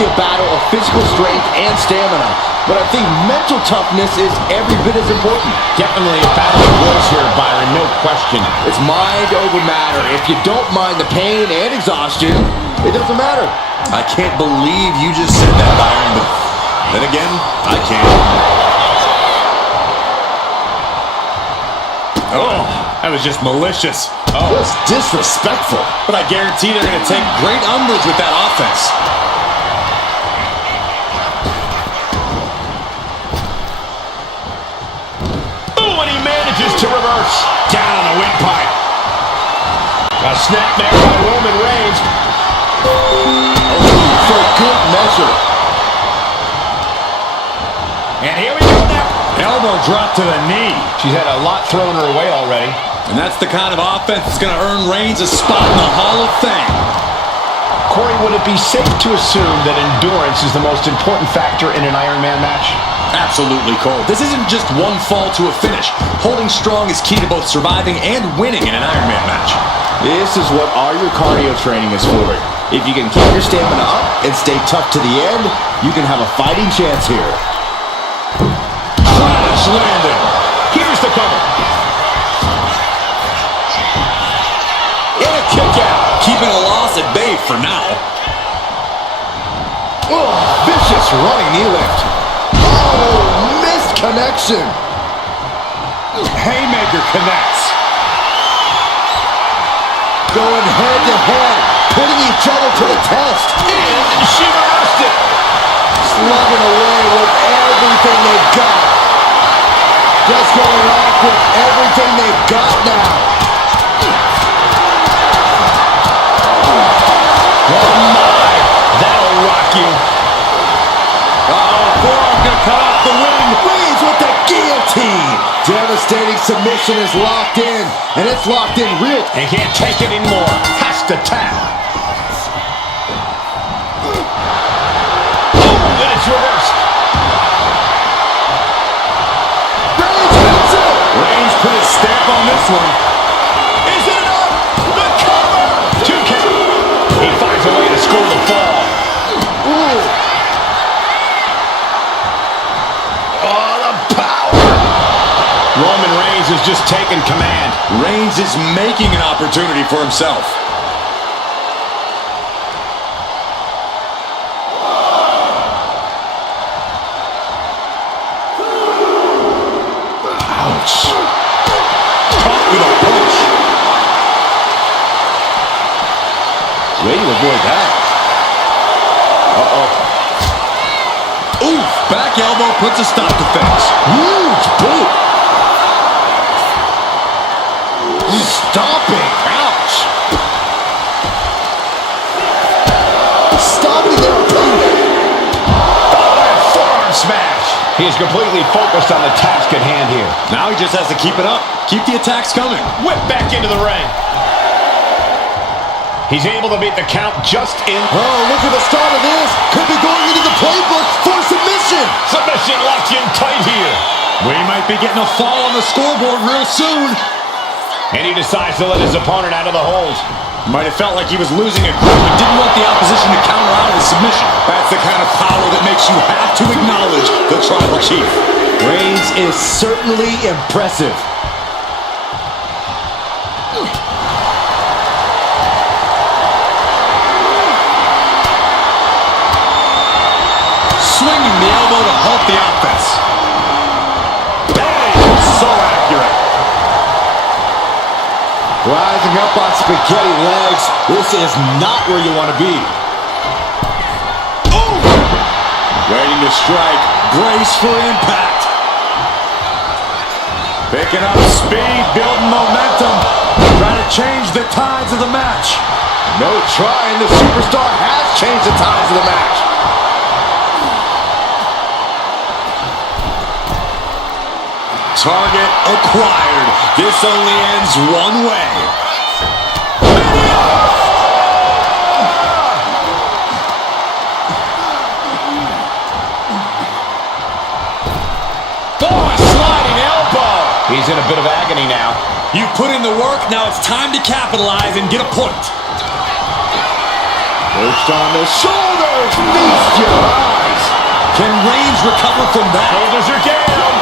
obviously a battle of physical strength and stamina, but I think mental toughness is every bit as important. Definitely a battle of wills here, Byron, no question. It's mind over matter. If you don't mind the pain and exhaustion, it doesn't matter. I can't believe you just said that, Byron, but then again, I can't. Oh, that was just malicious. Oh, that's disrespectful. But I guarantee they're going to take great umbrage with that offense. Oh, and he manages to reverse. Down on the windpipe. A snapmare by Roman Reigns. For good measure. And here we go now. Elbow drop to the knee. She's had a lot thrown her way already. And that's the kind of offense that's going to earn Reigns a spot in the Hall of Fame. Corey, would it be safe to assume that endurance is the most important factor in an Iron Man match? Absolutely, Cole. This isn't just one fall to a finish. Holding strong is key to both surviving and winning in an Iron Man match. This is what all your cardio training is for. If you can keep your stamina up and stay tough to the end, you can have a fighting chance here. Crash landing. Here's the cover. And a kick out. Keeping a loss at bay for now. Oh, vicious running knee lift. Oh, missed connection. Haymaker connects. Going head to head, putting each other to the test. And she reversed it. Slugging away with everything they've got. Just going off with everything they've got now. Oh my, that'll rock you. Uh-oh, forearm gonna cut off the wind. Reigns with the guillotine. Devastating submission is locked in, and it's locked in real. And can't take it anymore. Has to tap. Oh, and it's reversed. Reigns hits it. Reigns put his stamp on this one. Is it enough? The cover! 2 count. He finds a way to score the fall. Ooh. Oh, the power! Roman Reigns has just taken command. Reigns is making an opportunity for himself. Ouch. Caught with a punch. Way to avoid that. Uh-oh. Ooh, back elbow puts a stop to things. Huge boot. Stomping. Ouch. Stomping their opponent. Oh, that forearm smash. He is completely focused on the task at hand here. Now he just has to keep it up. Keep the attacks coming. Whip back into the ring. He's able to beat the count just in. Oh, look at the start of this. Could be going into the playbook for submission. Submission locked in tight here. We might be getting a fall on the scoreboard real soon. And he decides to let his opponent out of the hold. Might have felt like he was losing a grip and didn't want the opposition to counter out of the submission. That's the kind of power that makes you have to acknowledge the tribal chief. Reigns is certainly impressive. Swinging the elbow to halt the offense. Bang! So accurate. Rising up on spaghetti legs. This is not where you want to be. Ooh! Waiting to strike. Brace for impact. Picking up speed, building momentum. Trying to change the tides of the match. No trying. The superstar has changed the tides of the match. Target acquired. This only ends one way. Oh, a sliding elbow. He's in a bit of agony now. You put in the work, now it's time to capitalize and get a point. Perched on the shoulders. Feast Reigns recover from that? Shoulders are down.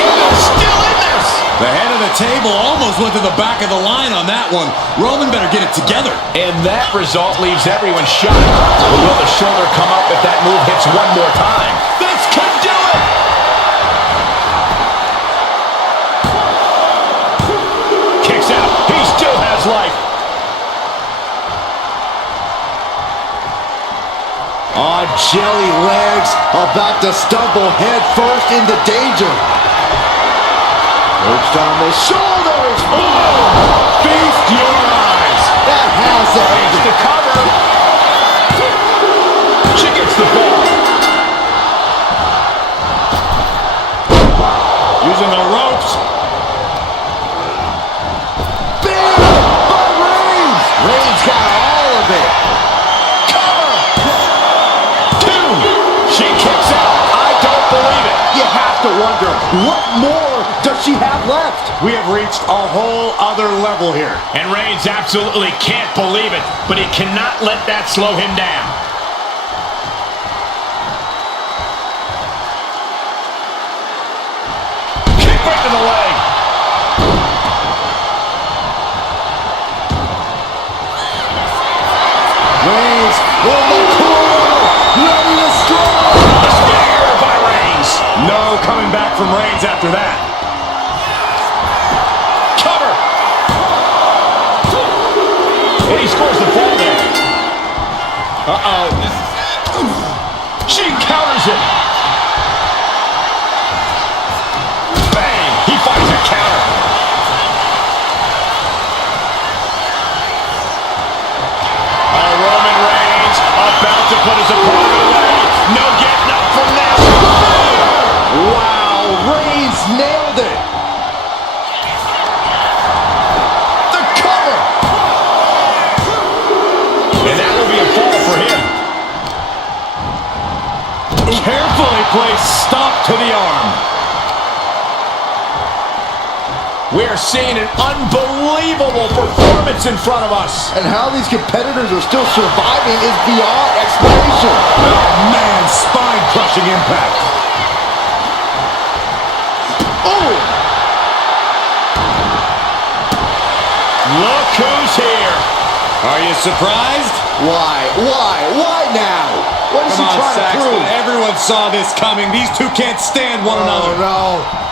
And they're still in this. The head of the table almost went to the back of the line on that one. Roman better get it together. And that result leaves everyone shocked. But will the shoulder come up if that move hits one more time? This could do it. Kicks out. He still has life. On jelly legs, about to stumble head first into danger. Perched on the shoulders. Boom! Feast your eyes. That has it. Makes the cover. She gets the ball. Using the ropes. Bam! By Reigns. Reigns got all of it. She kicks out. I don't believe it. You have to wonder, what more does she have left? We have reached a whole other level here. And Reigns absolutely can't believe it, but he cannot let that slow him down. Kick right to the leg. Reigns in the corner, ready to strike. Spear by Reigns. No coming back from Reigns after that. Cover. And he scores the fall there. Uh-oh. She counters it. Bang. He finds a counter. Roman Reigns about to put his opponent away. No getting up from this. Wow, Reigns nailed it. The cover. And that will be a fall for him. Carefully placed stop to the arm. We're seeing an unbelievable performance in front of us. And how these competitors are still surviving is beyond explanation. Oh, man, spine-crushing impact. Oh! Look who's here. Are you surprised? Why? Why now? What is he Come on, trying to Saxton. prove? Everyone saw this coming. These two can't stand one another. Oh, no.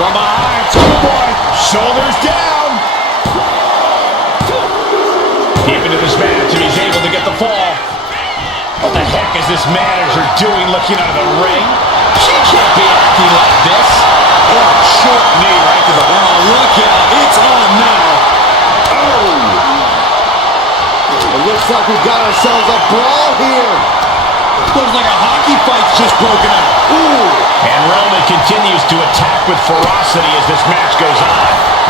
From behind, boy. Shoulders down. Deep into this match, and he's able to get the fall. What the heck is this manager doing looking out of the ring? She can't be acting like this. Oh, short knee right to the ball. Oh, look out. It's on now. It looks like we've got ourselves a brawl here. Looks like a hockey fight's just broken out. Ooh. And Roman continues to attack with ferocity as this match goes on.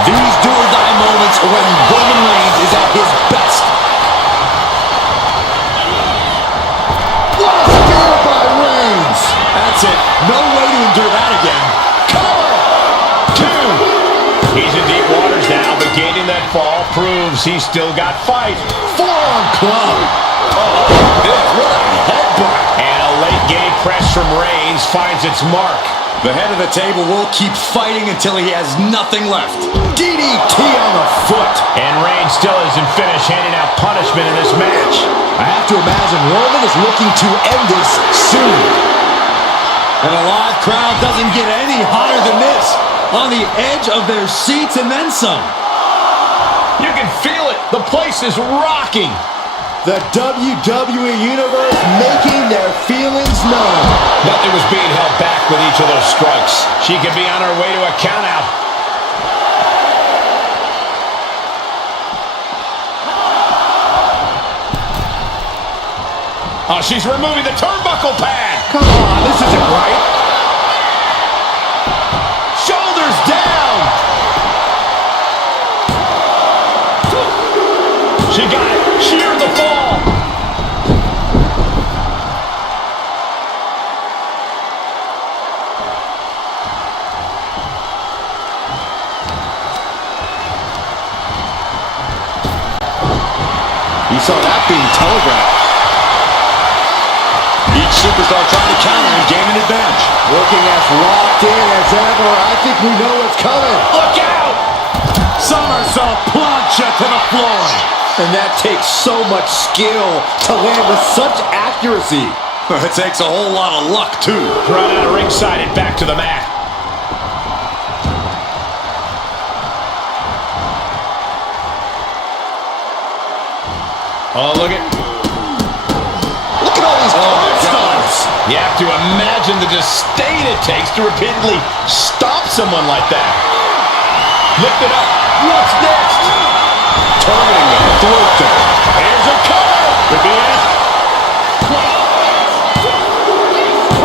These do-or-die moments are when Roman Reigns is at his best. What a spear by Reigns. That's it. No way to endure that again. Cover! Two! He's in deep waters now, but gaining that fall proves he's still got fight. Forearm club. Oh, What a headbutt. and a late game press from Reigns finds its mark. The head of the table will keep fighting until he has nothing left. DDT on the foot. And Reigns still isn't finished handing out punishment in this match. I have to imagine Roman is looking to end this soon. And a live crowd doesn't get any hotter than this. On the edge of their seats and then some. You can feel it. The place is rocking. The WWE Universe making their feelings known. Nothing was being held back with each of those strikes. She could be on her way to a countout. Oh, she's removing the turnbuckle pad. Come on, this isn't right. Shoulders down. She got it. She earned the fall. You saw that being telegraphed. Each superstar trying to counter and gain an advantage. Looking as locked in as ever. I think we know what's coming. Look out! Somersault plancha to the floor. And that takes so much skill to land with such accuracy. It takes a whole lot of luck, too. Run out of ringside and back to the mat. Oh, look at all these stars. You have to imagine the disdain it takes to repeatedly stop someone like that. Lift it up. What's next? Targeting the throat there. Here's a cover. Could be it.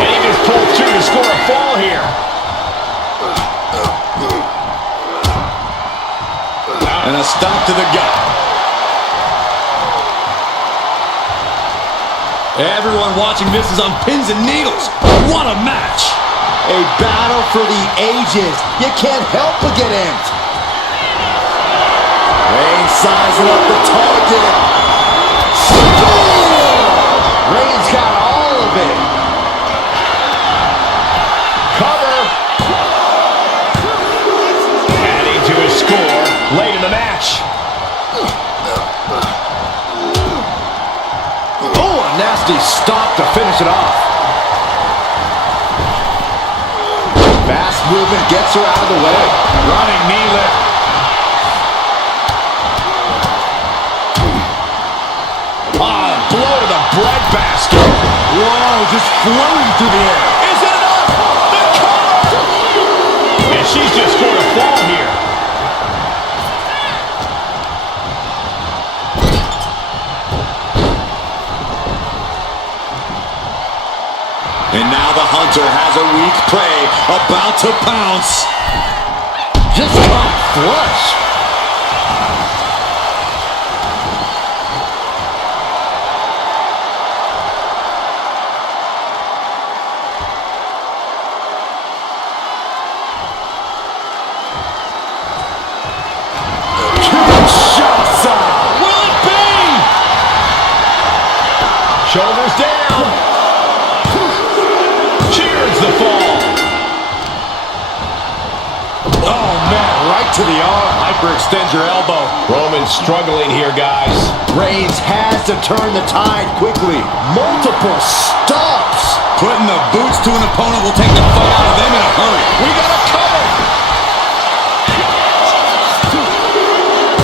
And he just pulled through to score a fall here. And a stomp to the gut. Everyone watching this is on pins and needles. What a match! A battle for the ages. You can't help but get amped. Reigns sizing up the target. Reigns got all of it. Cover. Adding to his score late in the match. Nasty stop to finish it off. Fast movement gets her out of the way. Running knee lift. Blow to the breadbasket. Whoa, just floating through the air. Is it enough? The cover! And she's just scored a fall here. And now the hunter has a weak prey about to pounce. Just caught flush. Kinshasa! Will it be? Shoulders down. Cheers the fall. Oh, man, right to the arm. Hyperextend your elbow. Roman's struggling here, guys. Reigns has to turn the tide quickly. Multiple stops. Putting the boots to an opponent will take the fight out of them in a hurry. We got a cover.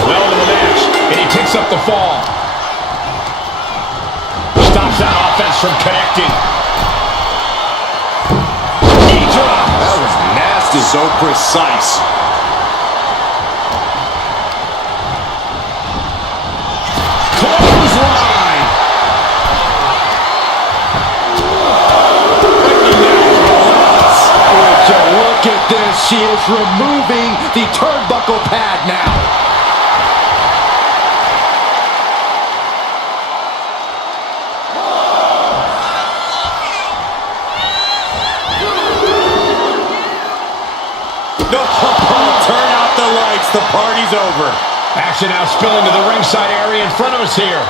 Well into the match, and he picks up the fall. Stops that offense from connecting. That was nasty. So precise. Clothesline. Would you look at this? She is removing the turnbuckle pad now. Turn out the lights. The party's over. Action now spilling to the ringside area in front of us here.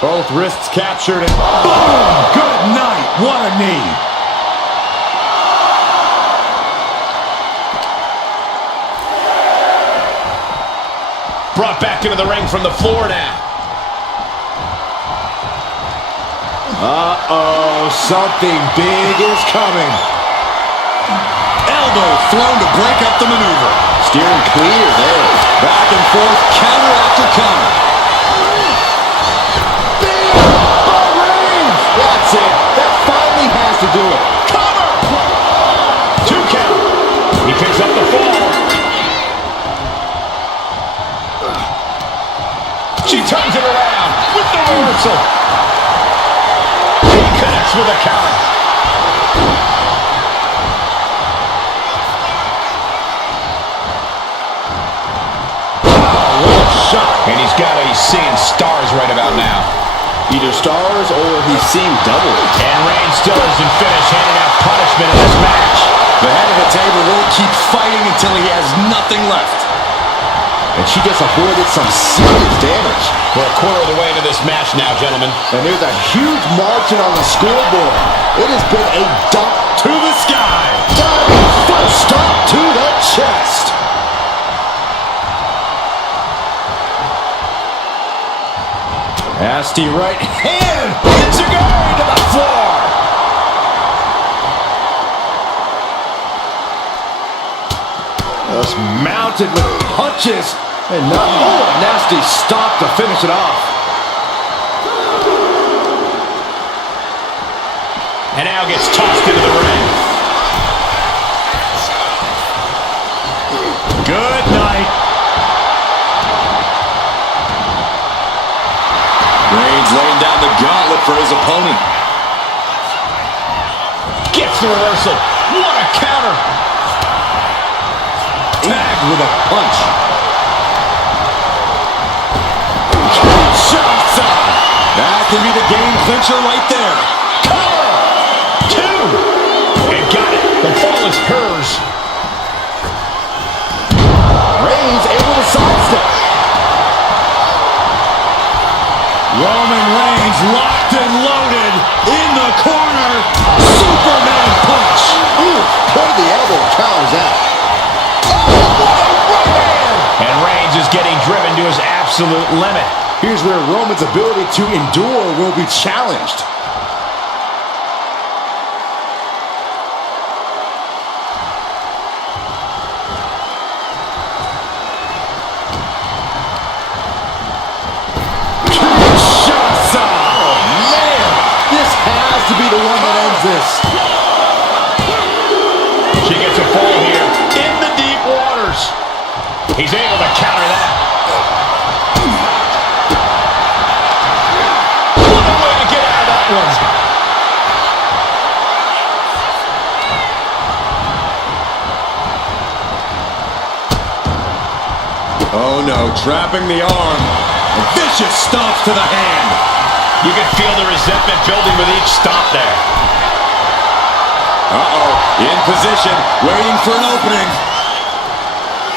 Both wrists captured and boom! Good night. What a knee. Brought back into the ring from the floor now. Uh-oh, something big is coming. Elbow thrown to break up the maneuver. Steering clear there. Back and forth, counter after counter. Big by Reigns. That's it. That finally has to do it. Cover! 2 count. He picks up the fall. She turns it around with the reversal. He connects with a counter. What a shot. And he's seeing stars right about now. Either stars or he's seeing double. And Reigns still isn't finished handing out punishment in this match. The head of the table won't keep fighting until he has nothing left. And she just avoided some serious damage. We're a quarter of the way into this match now, gentlemen. And there's a huge margin on the scoreboard. It has been a dump To the sky. diving foot stomp to the chest. Nasty right hand. Enziguri to the floor. Just mounted with punches. And not, oh, a nasty stop to finish it off. And now gets tossed into the ring. Good night. Reigns laying down the gauntlet for his opponent. Gets the reversal. What a counter. Tagged with a punch. That can be the game clincher right there. Cover. Two. And got it. The fall is hers. Reigns able to sidestep. Roman Reigns locked and loaded in the corner. Superman punch. Ooh, point of the elbow counters out. Oh, what a right hand. And Reigns is getting driven to his absolute limit. Here's where Roman's ability to endure will be challenged. Kinshasa. Oh, man. This has to be the one that ends this. She gets a fall here in the deep waters. He's able to counter that. What a way to get out of that one. Oh no, trapping the arm. Vicious stomps to the hand. You can feel the resentment building with each stop there. Uh-oh, in position, waiting for an opening.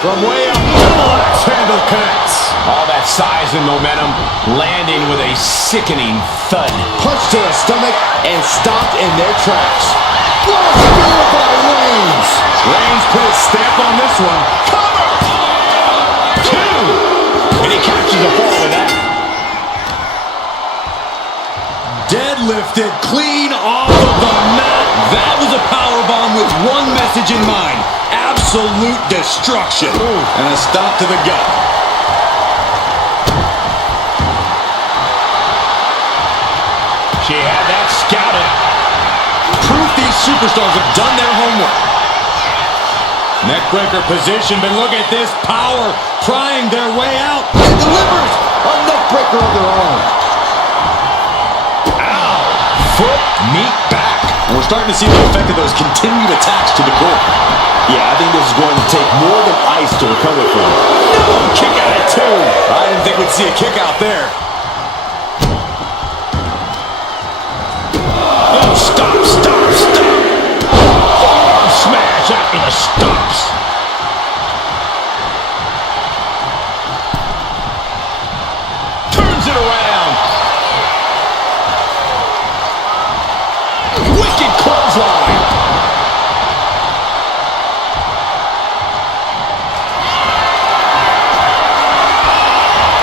From way up, double axe handle connects. All that size and momentum landing with a sickening thud. Punch to the stomach and stopped in their tracks. What a spear by Reigns. Reigns put his stamp on this one. Cover! Two! And he captures a fall with that. Deadlifted clean off of the mat. That was a powerbomb with one message in mind. Absolute destruction. And a stop to the gut. She had that scouted. Proof these superstars have done their homework. Neckbreaker position, but look at this power prying their way out. And delivers a neckbreaker of their own. Ow! Foot, meat, back. And we're starting to see the effect of those continued attacks to the core. Yeah, I think this is going to take more than ice to recover from. No! Kick out at two. I didn't think we'd see a kick out there. Oh, stop, stop, stop. Forearm smash after the stops. Turns it around. Wicked clothesline.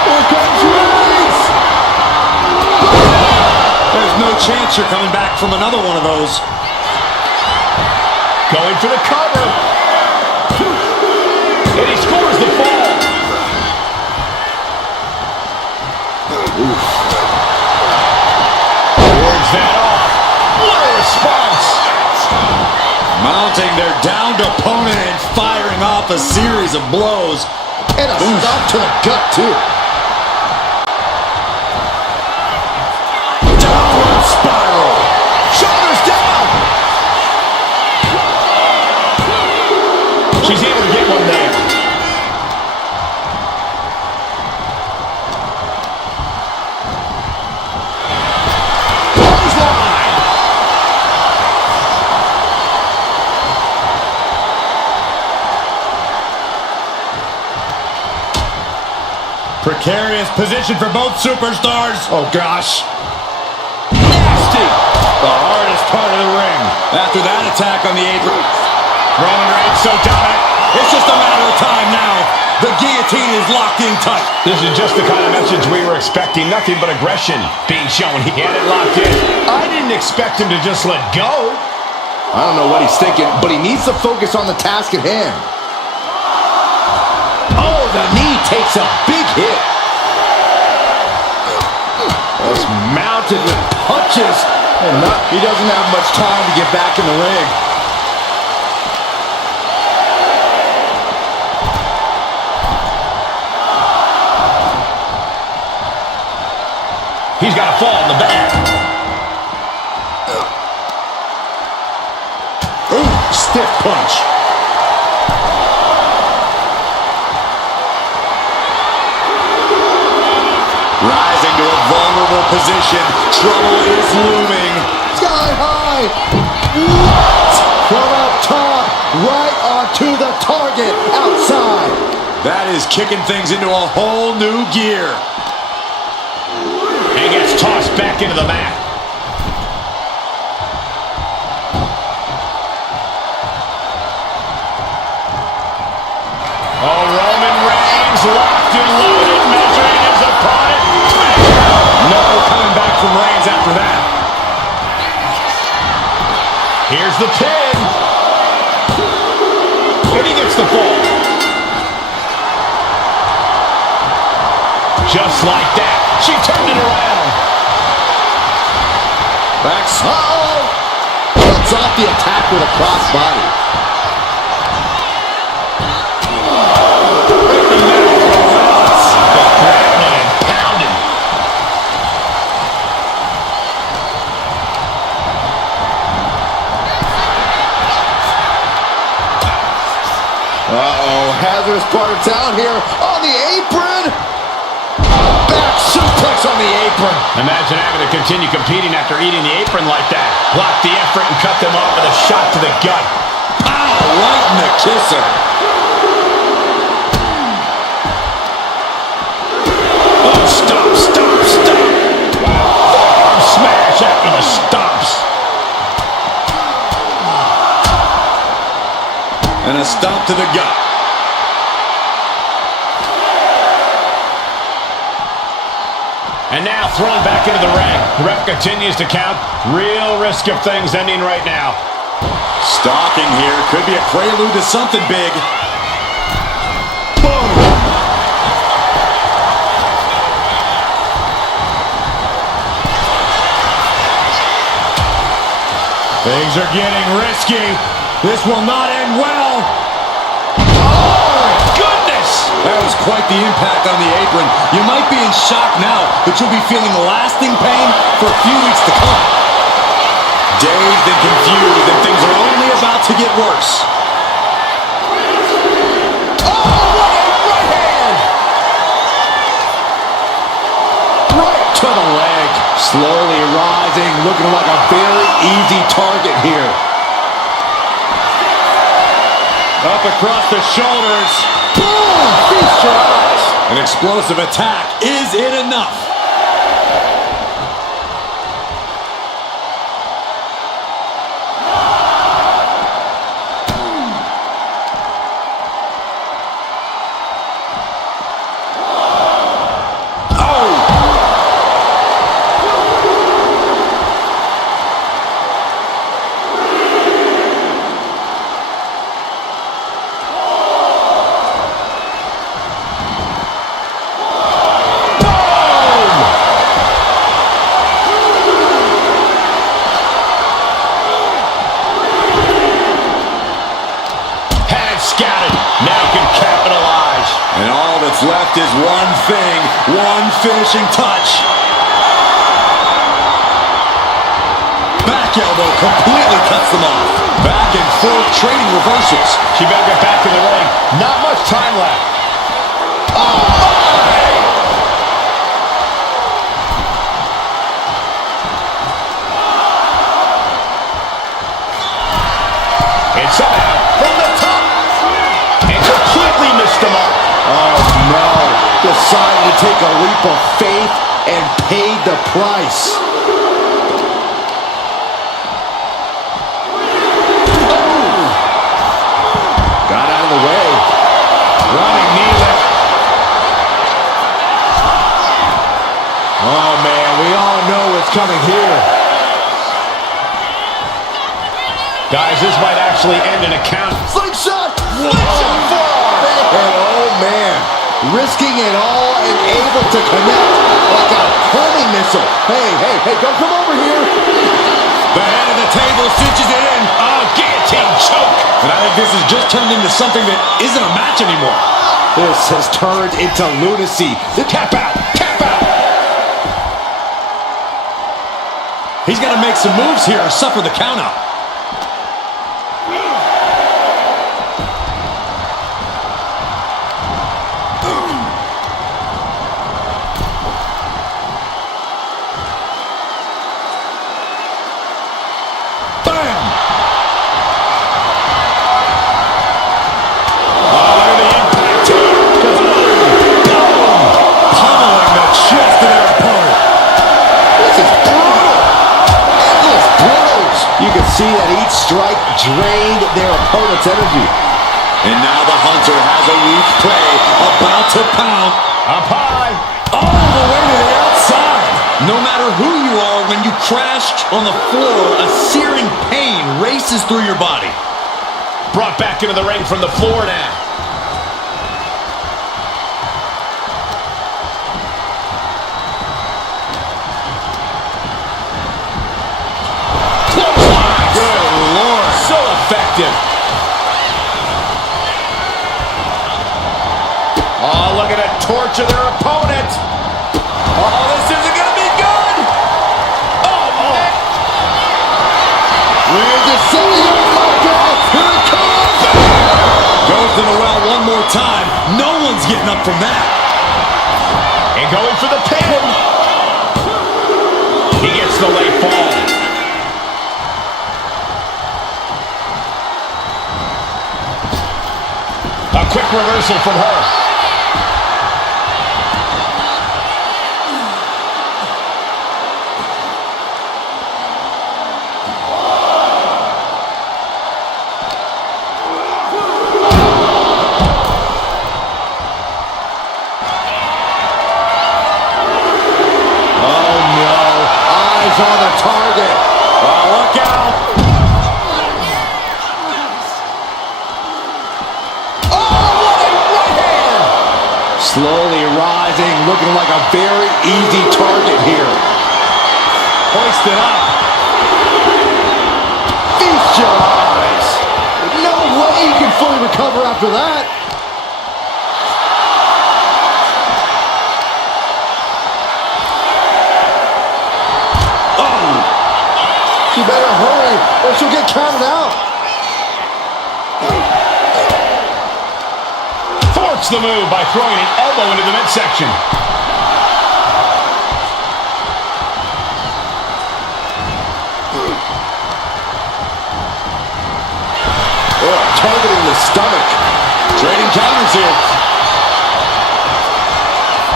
Here comes Reigns. There's no chance you're coming back from another one of those. Going for the cover. And he scores the fall. Wards that off. What a response. Mounting their downed opponent and firing off a series of blows. And a stop to the gut, too. Downward spiral. Shoulders down. She's able to get one there. Clothesline. Precarious position for both superstars. Oh, gosh. Nasty. The hardest part of the ring. After that attack on the apron. Roman Reigns so dominant. It's just a matter of time now. The guillotine is locked in tight. This is just the kind of message we were expecting. Nothing but aggression being shown. He had it locked in. I didn't expect him to just let go. I don't know what he's thinking, but he needs to focus on the task at hand. Oh, the knee takes a big hit. Just mounted with punches. And he doesn't have much time to get back in the ring. He's got a fall in the back. Ooh, stiff punch. Rising to a vulnerable position. Trouble is looming. Sky high. What? From up top, right onto the target outside. That is kicking things into a whole new gear. And gets tossed back into the mat. Oh, Roman Reigns locked and loaded, measuring his opponent. No coming back from Reigns after that. Here's the pin. And he gets the fall. Just like that. She turned it around. Backs. Uh-oh. Cuts off the attack with a crossbody. Uh-oh, hazardous part of town here on the apron. Back suplex on the apron. Imagine having to continue competing after eating the apron like that. Block the effort and cut them off with a shot to the gut. Pow! Right in the kisser. Oh, stop, stop, stop. Forearm smash after the stomps. And a stomp to the gut. And now thrown back into the ring. The ref continues to count. Real risk of things ending right now. Stalking here. Could be a prelude to something big. Boom! Things are getting risky. This will not end well. Oh, goodness! That was quite the impact on the apron. You might be in shock now, but you'll be feeling lasting pain for a few weeks to come. Dazed and confused, and things are only about to get worse. Oh, what a right hand! Right to the leg. Slowly rising, looking like a very easy target here. Up across the shoulders. Boom! Feast your eyes. An explosive attack. Is it enough? Left is one thing, one finishing touch. Back elbow completely cuts them off. Back and forth trading reversals. She better get back to the ring. Not much time left. Oh, my! And somehow, from the top, and completely missed them all. Oh, no. The decided to take a leap of faith and paid the price. Got out of the way. Running knee lift. Oh, man, we all know what's coming here. Guys, this might actually end an account. Slingshot! Slingshot far! And oh, man, risking it all and able to connect like a homing missile. Hey, don't come over here. The head of the table cinches it in. Oh, guillotine choke. And I think this has just turned into something that isn't a match anymore. This has turned into lunacy. Tap out. Tap out. He's got to make some moves here or suffer the countout. See that each strike drained their opponent's energy. And now the Hunter has a weak prey about to pound. Up high. All the way to the outside. No matter who you are, when you crash on the floor, a searing pain races through your body. Brought back into the ring from the floor now. Effective. Oh, look at it torture their opponent. Oh, this isn't going to be good. Oh. Where's the setting up? Here it comes. Goes to the well one more time. No one's getting up from that. And going for the pin. He gets the late fall. A quick reversal from her. Oh no, eyes on the target. Oh, look out. Slowly rising, looking like a very easy target here. Hoisted up. Feast your eyes. No way you can fully recover after that. Oh! You better hurry or she'll get counted out. The move by throwing an elbow into the midsection. Oh, targeting the stomach. Trading counters here.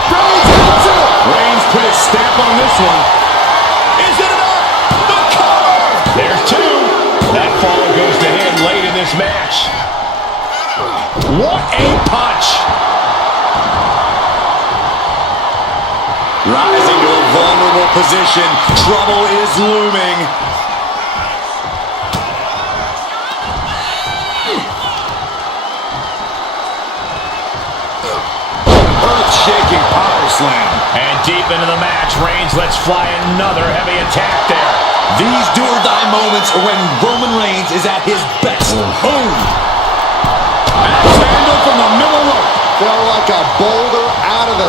Reigns hits it. Reigns put his stamp on this one. Is it enough? The cover! There's two. That fall goes to him late in this match. What a punch! Rising to a vulnerable position. Trouble is looming. Earth-shaking power slam. And deep into the match, Reigns lets fly another heavy attack there. These do-or-die moments are when Roman Reigns is at his best. Boom! Handle from the middle rope. Fell like a boulder out of the...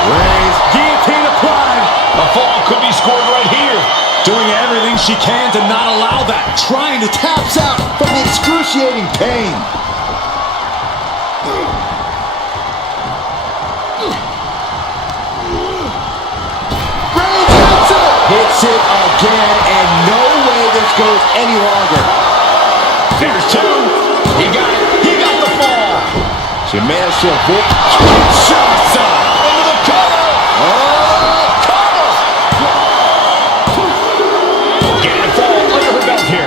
Reigns, guillotine applied. A fall could be scored right here. Doing everything she can to not allow that. Trying to taps out from the excruciating pain. Reigns hits it again, and no way this goes any longer. There's two. He got it. He got the fall. She managed to avoid Kinshasa into the cover. Oh, cover! Getting a fall under her belt here.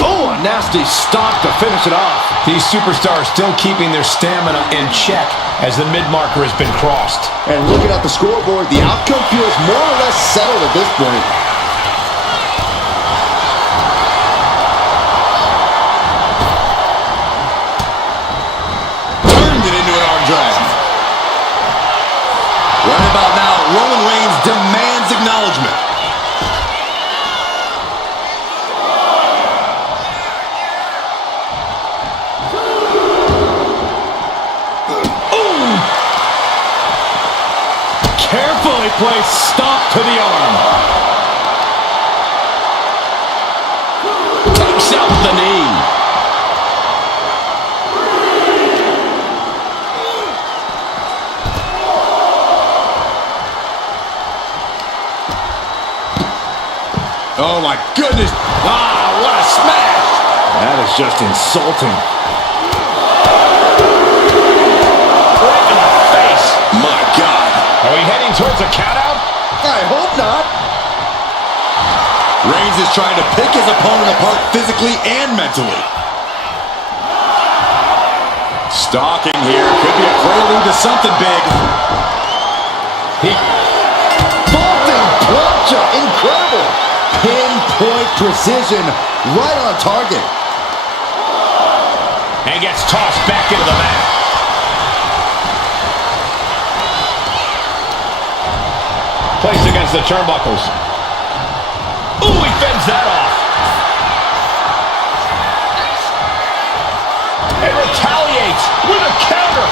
Oh, a nasty stomp to finish it off. These superstars still keeping their stamina in check as the mid-marker has been crossed. And looking at the scoreboard, the outcome feels more or less settled at this point. Turned it into an arm drag. Right about now, Roman Reigns demands acknowledgement. Carefully placed stomp to the arm. Takes out the knee. Oh my goodness. Ah, what a smash. That is just insulting. Right in the face. My God. Are we heading towards a countout? I hope not. Reigns is trying to pick his opponent apart physically and mentally. Stalking here. Could be a prelude to something big. Vaulting plancha. Incredible. Pinpoint precision. Right on target. And gets tossed back into the mat. Placed against the turnbuckles. Ooh, he fends that off. And retaliates with a counter.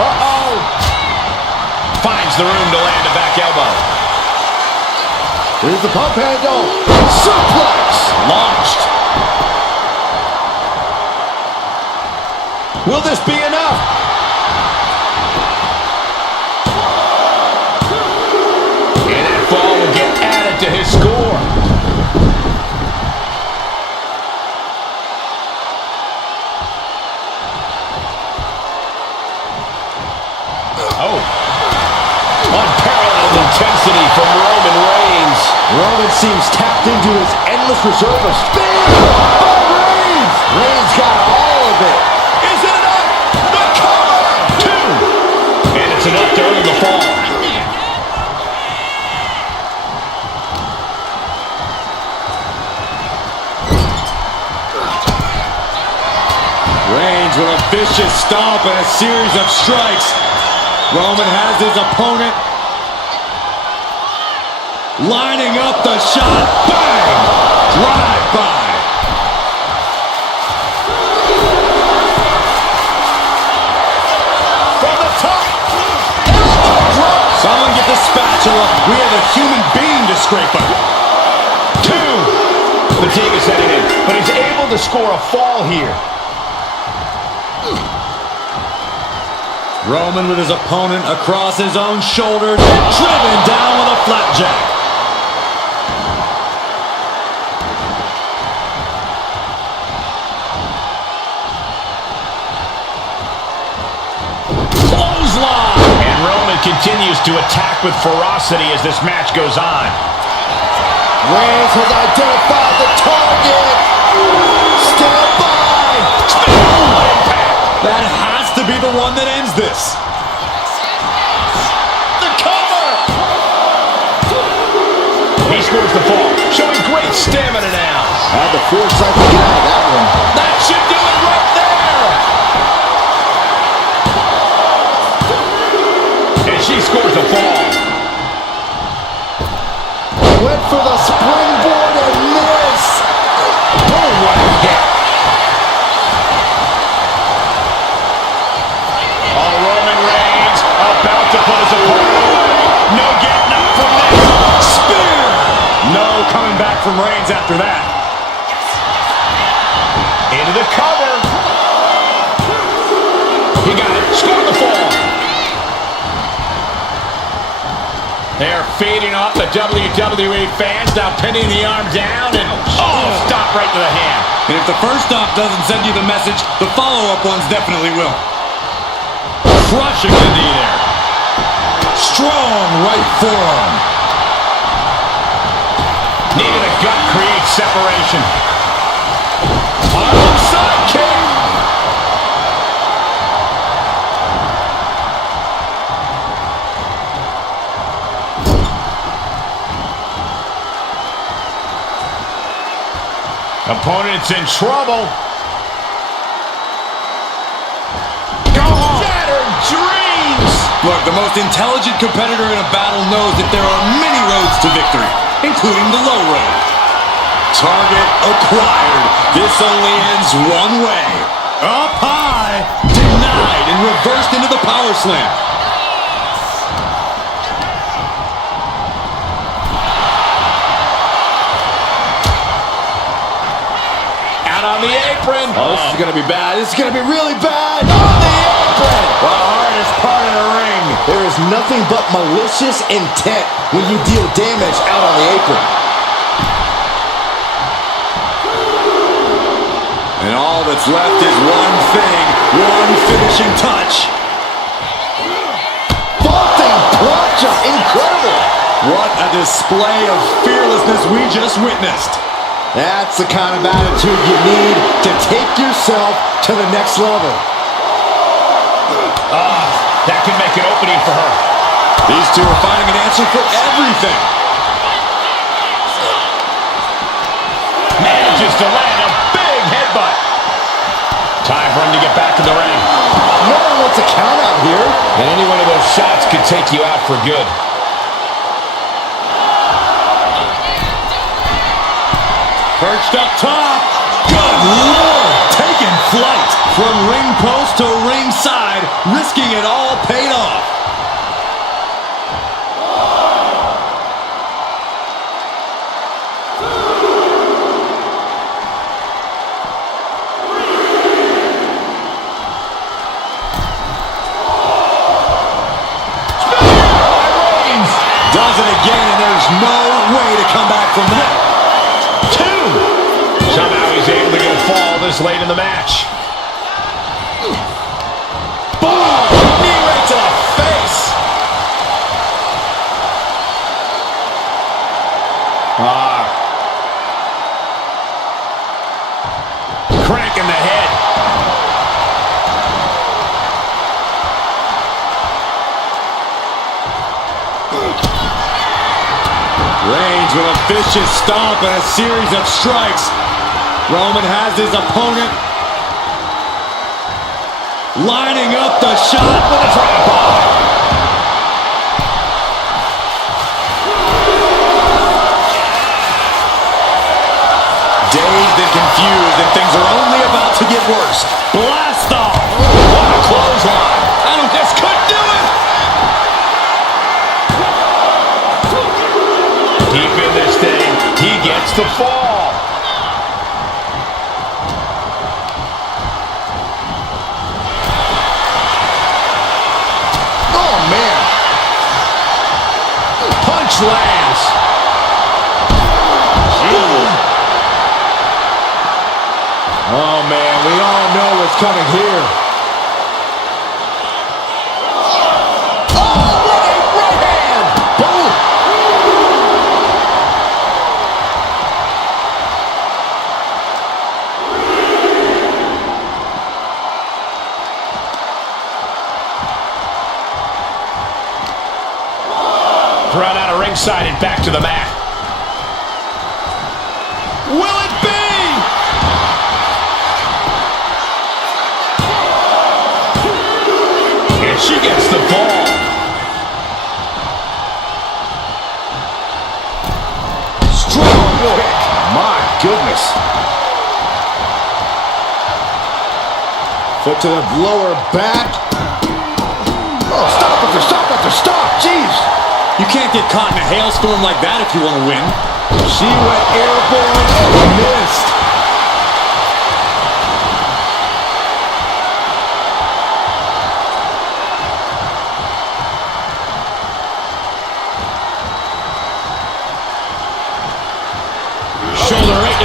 Uh-oh. Finds the room to land a back elbow. Here's the pump handle. Suplex. Launched. Will this be enough? And that fall will get added to his score. Oh. Unparalleled intensity from Roman Reigns. Roman seems tapped into his endless reserve of speed. Oh, Reigns! Reigns got all of it. Is it enough? The cover! Two. And it's enough to earn the fall. Reigns with a vicious stomp and a series of strikes. Roman has his opponent lining up the shot. Bang! Drive by. From the top. Someone get the spatula. We have a human being to scrape up. Two. Fatigue is setting in, but he's able to score a fall here. Roman with his opponent across his own shoulders, driven down with a flapjack. Clothesline! And Roman continues to attack with ferocity as this match goes on. Reigns has identified the target. Stand by. That has to be the one that ends this. The cover! He scores the fall, showing great stamina now. Had the foresight to get out of that one. That should do it right there! And she scores the fall. Went for the springboard and missed. Oh, what a hit! Oh, Roman Reigns about to put his opponent away. No getting up from this. Spear! No coming back from Reigns after that. Into the cover. He got it. Scored the fall. They're feeding off the WWE fans, now pinning the arm down, and stop right to the hand. And if the first stop doesn't send you the message, the follow-up ones definitely will. Crushing the knee there. Strong right forearm. Knee to the gut creates separation. Onside kick. Opponent's in trouble. Shattered dreams. Look, the most intelligent competitor in a battle knows that there are many roads to victory, including the low road. Target acquired. This only ends one way. Up high. Denied and reversed into the power slam. On the apron. Oh, this is going to be bad. This is going to be really bad. On the apron. The hardest part of the ring. There is nothing but malicious intent when you deal damage out on the apron. And all that's left is one thing, one finishing touch. Vaulting plancha. Incredible. What a display of fearlessness we just witnessed. That's the kind of attitude you need to take yourself to the next level. That can make an opening for her. These two are finding an answer for everything. Manages to land a big headbutt. Time for him to get back in the ring. No one wants a count out here. And any one of those shots could take you out for good. Perched up top. Good Lord. Taking flight. From ring post to ringside. Risking it all paid off. Does it again, and there's no way to come back from that. Somehow he's able to get a fall this late in the match. Boom! Knee right to the face. Crank in the head. Reigns with a vicious stomp and a series of strikes. Roman has his opponent lining up the shot with a drop bomb. Dazed and confused, and things are only about to get worse. Blast off! What a clothesline. This could do it. Deep in this thing, he gets the fall. Lands. Oh, man, we all know what's coming here. Oh, right hand! Boom! Thrown out of ringside and back to the mat. Will it be? And she gets the ball. Strong kick. My goodness. Foot to the lower back. Oh, stop after stop after stop. Jeez. You can't get caught in a hailstorm like that if you want to win. She went airborne and missed.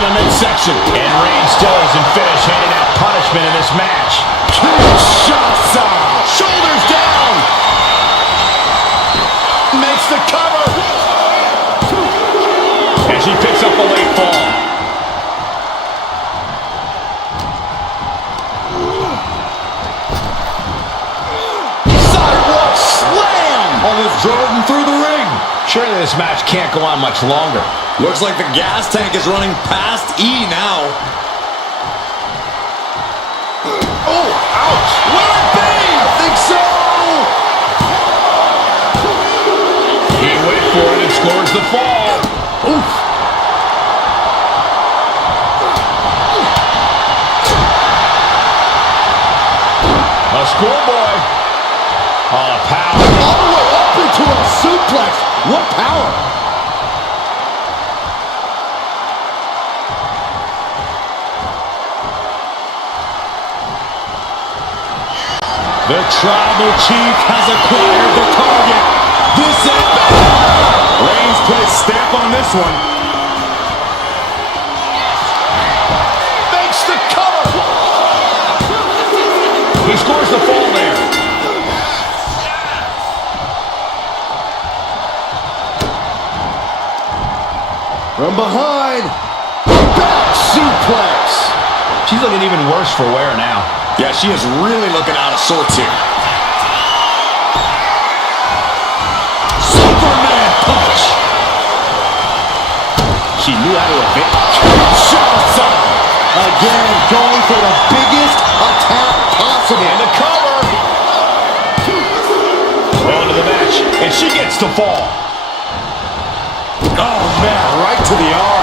in the midsection. And Reigns still isn't finished handing out punishment in this match. Kinshasa! Shoulders down! Makes the cover! And she picks up a late fall. Sidewalk slam! Almost Jordan through the ring. Surely this match can't go on much longer. Looks like the gas tank is running past E now. Oh, ouch! Will it be? I think so! He wait for it and scores the fall. Oof! A schoolboy. Oh, power. All the way up into a suplex. What power! The Tribal Chief has acquired the target. This is Reigns put his stamp on this one. Makes the cover. He scores the fall there. From behind. Back suplex. She's looking even worse for wear now. Yeah, she is really looking out of sorts here. Superman punch. She knew how to evade. Kinshasa. Again, going for the biggest attack possible. And the cover. On to the match. And she gets the fall. Oh, man, right to the arm.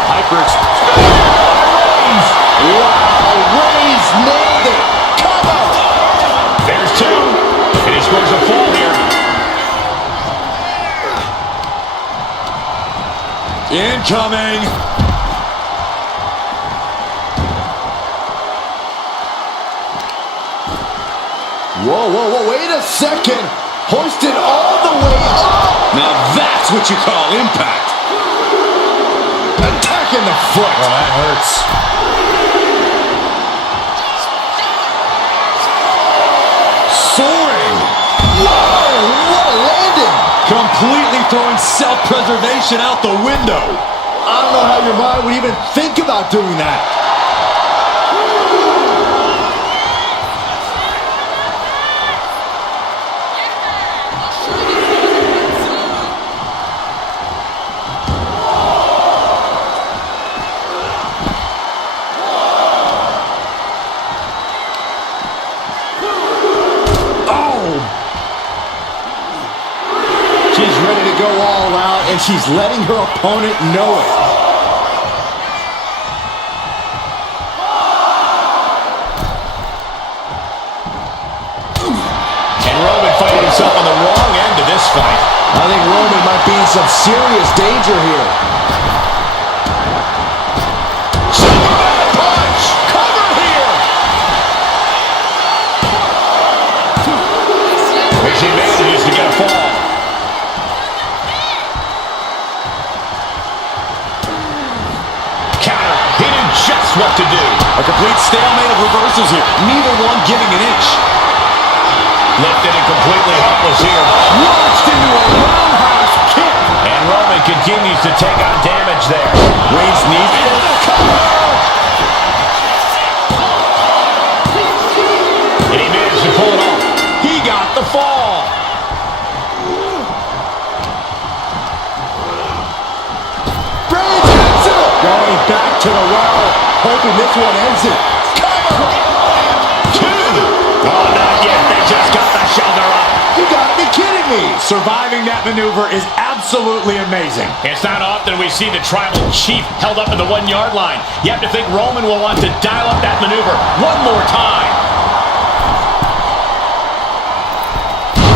Wow, Reigns nailed it. Cover. There's two. And he scores a fall here. Incoming. Whoa, whoa, whoa, wait a second. Hoisted all the way up. Now that's what you call impact. Attacking the foot. Oh, that hurts. Soaring. Whoa, what a landing. Completely throwing self-preservation out the window. I don't know how your mind would even think about doing that. She's ready to go all out, and she's letting her opponent know it. And Roman finding himself on the wrong end of this fight. I think Roman might be in some serious danger here. Superman punch! Cover here! And she manages to get a fall. Counter. He knew just what to do. A complete stalemate of reversals here. Neither one giving an inch. Lifted and completely helpless here. Launched into a roundhouse kick. And Roman continues to take on damage there. Reigns needs it. And he managed to pull it off. He got the fall. Reigns hits it. Going back to the well, hoping this one ends it. Cover. Two. Oh, not yet. They just got the shoulder up. You gotta be kidding me. Surviving that maneuver is absolutely amazing. It's not often we see the Tribal Chief held up at the 1 yard line. You have to think Roman will want to dial up that maneuver one more time.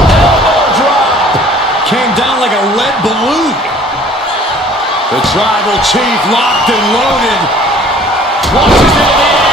Elbow drop. Came down like a lead balloon. The Tribal Chief locked and loaded. Launches into the air.